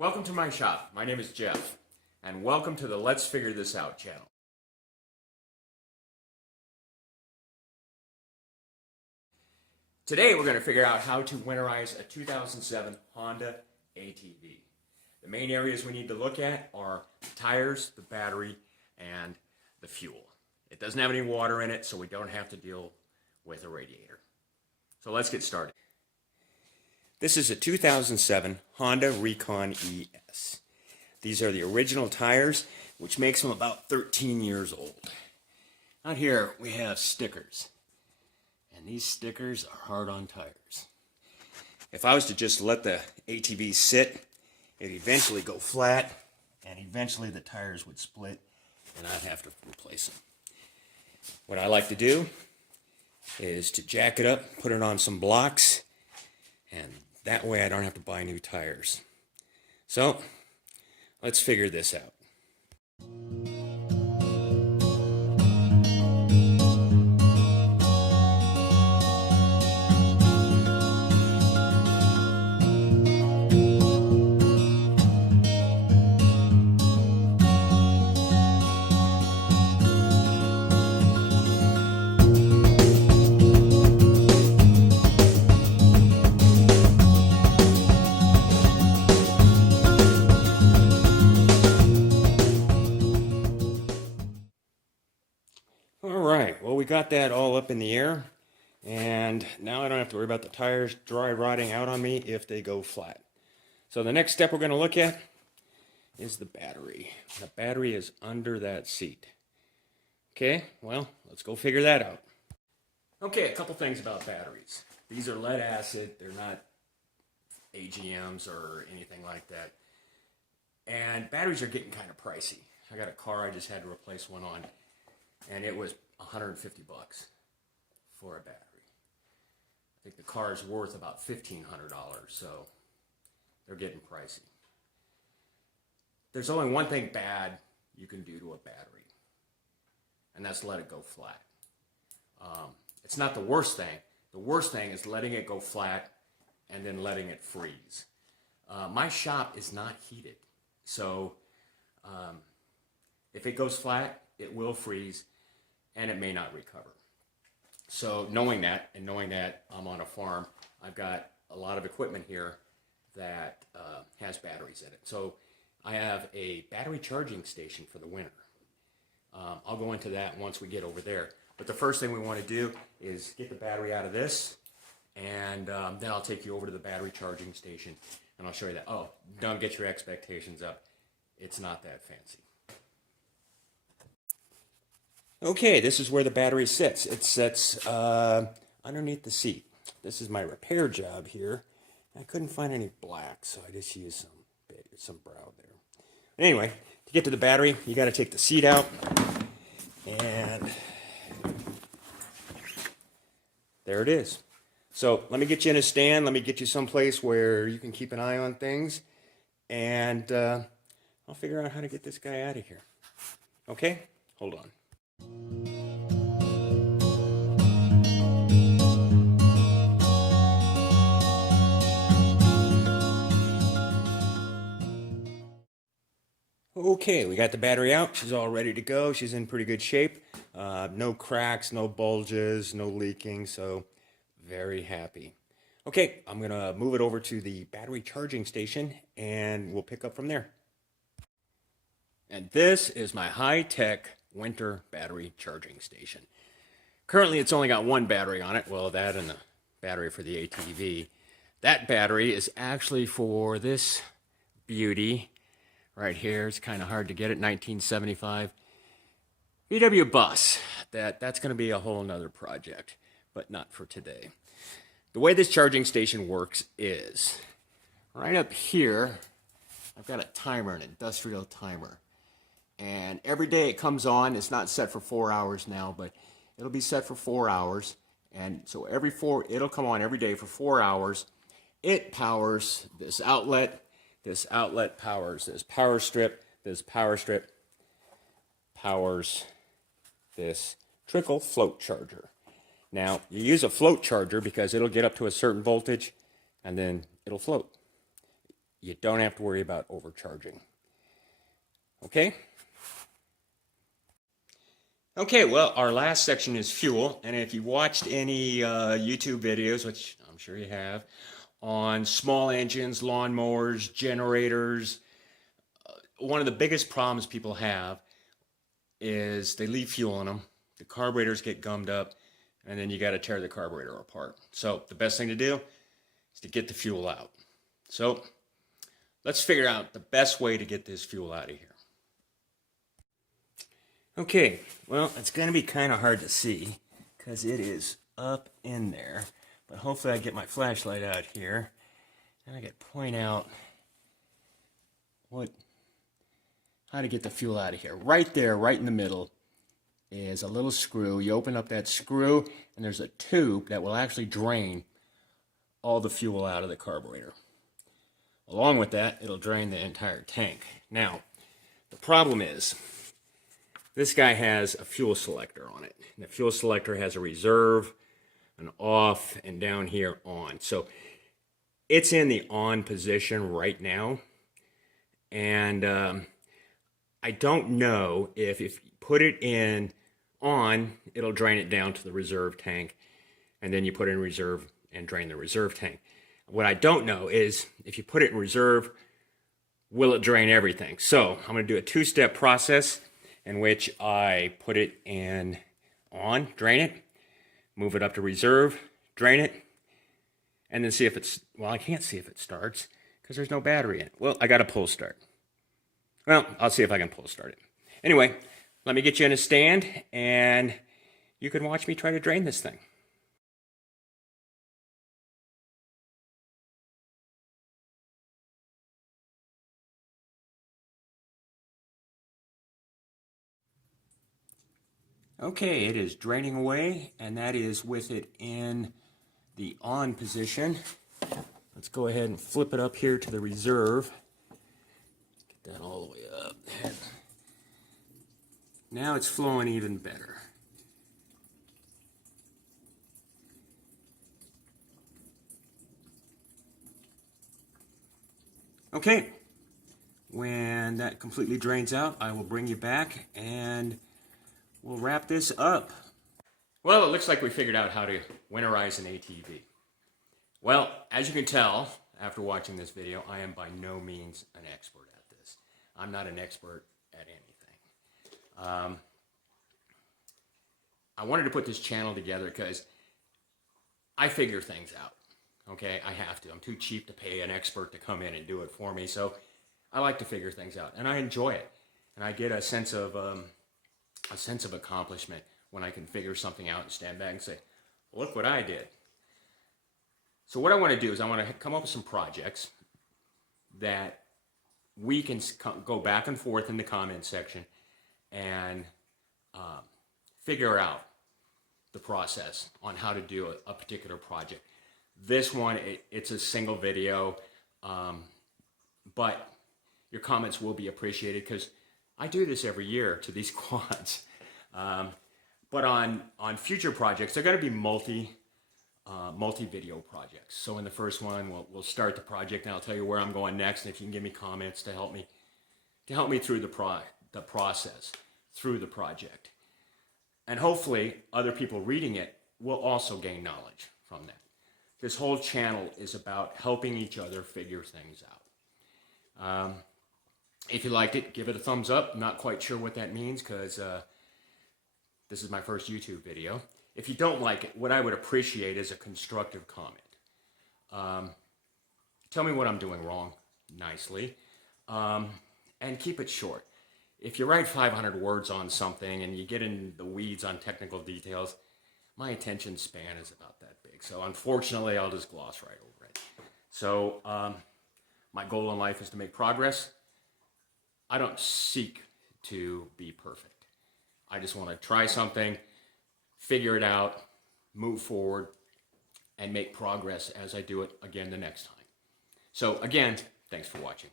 Welcome to my shop. My name is Jeff, and welcome to the Let's Figure This Out channel. Today we're going to figure out how to winterize a 2007 Honda ATV. The main areas we need to look at are the tires, the battery, and the fuel. It doesn't have any water in it, so we don't have to deal with a radiator. So let's get started. This is a 2007 Honda Recon ES. These are the original tires, which makes them about 13 years old. Out here we have stickers, and these stickers are hard on tires. If I was to just let the ATV sit, it'd eventually go flat, and eventually the tires would split, and I'd have to replace them. What I like to do is to jack it up, put it on some blocks, and that way I don't have to buy new tires. So, let's figure this out. Alright, well we got that all up in the air, and now I don't have to worry about the tires dry rotting out on me if they go flat. So the next step we're going to look at is the battery. The battery is under that seat. Okay, well, let's go figure that out. Okay, a couple things about batteries. These are lead acid, they're not AGMs or anything like that. And batteries are getting kind of pricey. I got a car I just had to replace one on, and it was $150 for a battery. I think the car is worth about $1,500, so they're getting pricey. There's only one thing bad you can do to a battery, and that's let it go flat. It's not the worst thing. The worst thing is letting it go flat and then letting it freeze. My shop is not heated, so if it goes flat, it will freeze, and it may not recover. So knowing that, and knowing that I'm on a farm, I've got a lot of equipment here that has batteries in it. So I have a battery charging station for the winter. I'll go into that once we get over there. But the first thing we want to do is get the battery out of this, and then I'll take you over to the battery charging station, and I'll show you that. Oh, don't get your expectations up. It's not that fancy. Okay, this is where the battery sits. It sits underneath the seat. This is my repair job here. I couldn't find any black, so I just used some brown there. Anyway, to get to the battery, you got to take the seat out, and there it is. So let me get you in a stand. Let me get you someplace where you can keep an eye on things, and I'll figure out how to get this guy out of here. Okay? Hold on. Okay, we got the battery out. She's all ready to go. She's in pretty good shape. No cracks, no bulges, no leaking, so very happy. Okay, I'm going to move it over to the battery charging station, and we'll pick up from there. And this is my high-tech winter battery charging station. Currently, it's only got one battery on it. Well, that and the battery for the ATV. That battery is actually for this beauty right here. It's kind of hard to get it. 1975 VW bus. That's going to be a whole nother project, but not for today. The way this charging station works is right up here. I've got a timer, an industrial timer. And every day it comes on. It's not set for 4 hours now, but it'll be set for 4 hours. And so it'll come on every day for 4 hours. It powers this outlet. This outlet powers this power strip. This power strip powers this trickle float charger. Now, you use a float charger because it'll get up to a certain voltage and then it'll float. you don't have to worry about overcharging. Okay? Okay, well, our last section is fuel, and if you watched any YouTube videos, which I'm sure you have, on small engines, lawnmowers, generators, one of the biggest problems people have is they leave fuel in them, the carburetors get gummed up, and then you got to tear the carburetor apart. So the best thing to do is to get the fuel out. So let's figure out the best way to get this fuel out of here. Okay, well, it's going to be kind of hard to see because it is up in there. But hopefully I get my flashlight out here and I can point out how to get the fuel out of here. Right there, right in the middle, is a little screw. You open up that screw and there's a tube that will actually drain all the fuel out of the carburetor. Along with that, it'll drain the entire tank. Now, the problem is, this guy has a fuel selector on it. And the fuel selector has a reserve, an off, and down here on. So it's in the on position right now. And I don't know if you put it in on, it'll drain it down to the reserve tank. And then you put it in reserve and drain the reserve tank. What I don't know is if you put it in reserve, will it drain everything? So I'm going to do a two-step process in which I put it in on, drain it, move it up to reserve, drain it, and then see if it's, well, I can't see if it starts because there's no battery in it. Well, I got a pull start. Well, I'll see if I can pull start it. Anyway, let me get you in a stand and you can watch me try to drain this thing. Okay, it is draining away, and that is with it in the on position. Let's go ahead and flip it up here to the reserve. Get that all the way up. Now it's flowing even better. Okay, when that completely drains out, I will bring you back and we'll wrap this up. Well, it looks like we figured out how to winterize an ATV. Well, as you can tell, after watching this video, I am by no means an expert at this. I'm not an expert at anything. I wanted to put this channel together because I figure things out. Okay, I have to. I'm too cheap to pay an expert to come in and do it for me, so I like to figure things out, and I enjoy it. And I get a sense of accomplishment when I can figure something out and stand back and say, look what I did. So what I want to do is I want to come up with some projects that we can go back and forth in the comment section and figure out the process on how to do a particular project. This one, it's a single video, but your comments will be appreciated because I do this every year to these quads. But on future projects, they're going to be multi-video projects. So in the first one, we'll start the project, and I'll tell you where I'm going next, and if you can give me comments to help me through the process, through the project. And hopefully, other people reading it will also gain knowledge from that. This whole channel is about helping each other figure things out. If you liked it, give it a thumbs up. I'm not quite sure what that means because this is my first YouTube video. If you don't like it, what I would appreciate is a constructive comment. Tell me what I'm doing wrong nicely, and keep it short. If you write 500 words on something and you get in the weeds on technical details, my attention span is about that big. So unfortunately, I'll just gloss right over it. So my goal in life is to make progress. I don't seek to be perfect. I just want to try something, figure it out, move forward, and make progress as I do it again the next time. So again, thanks for watching.